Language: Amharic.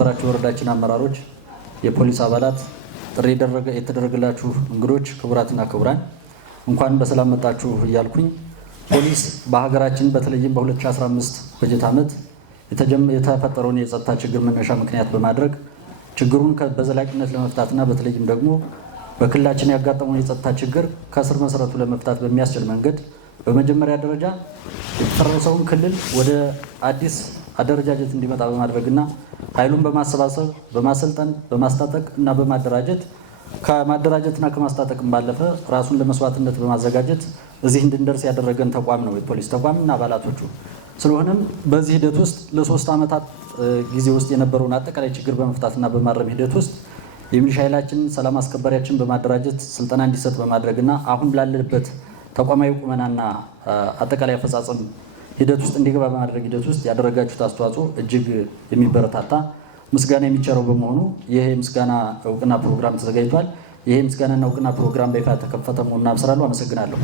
በራቸው ወረዳችን አመራሮች፣ የፖሊስ አባላት፣ ጥሪ የተደረገላችሁ እንግዶች፣ ክቡራትና ክቡራን እንኳን በሰላም መጣችሁ እያልኩኝ ፖሊስ በሀገራችን በተለይም በ2015 በጀት ዓመት የተፈጠረውን የጸጥታ ችግር መነሻ ምክንያት በማድረግ ችግሩን በዘላቂነት ለመፍታትና በተለይም ደግሞ በክልላችን ያጋጠመውን የጸጥታ ችግር ከስር መሰረቱ ለመፍታት በሚያስችል መንገድ በመጀመሪያ ደረጃ የተፈረሰውን ክልል ወደ አዲስ አደረጃጀት እንዲመጣ በማድረግና ኃይሉን በማሰባሰብ በማሰልጠን በማስታጠቅ እና በማደራጀት ከማደራጀትና ከማስታጠቅም ባለፈ ራሱን ለመስዋዕትነት በማዘጋጀት እዚህ እንድንደርስ ያደረገን ተቋም ነው የፖሊስ ተቋምና አባላቶቹ። ስለሆነም በዚህ ሂደት ውስጥ ለ3 ዓመታት ጊዜ ውስጥ የነበረውን አጠቃላይ ችግር በመፍታትና በማረም ሂደት ውስጥ የሚሊሻ ኃይላችን ሰላም አስከባሪያችን በማደራጀት ስልጠና እንዲሰጥ በማድረግና አሁን ላለበት ተቋማዊ ቁመናና አጠቃላይ አፈጻጸም ሂደት ውስጥ እንዲገባ በማድረግ ሂደት ውስጥ ያደረጋችሁት አስተዋጽኦ እጅግ የሚበረታታ ምስጋና የሚቸረው በመሆኑ ይሄ ምስጋና እውቅና ፕሮግራም ተዘጋጅቷል። ይሄ ምስጋናና እውቅና ፕሮግራም በይፋ ተከፈተ መሆኑን አብስራለሁ። አመሰግናለሁ።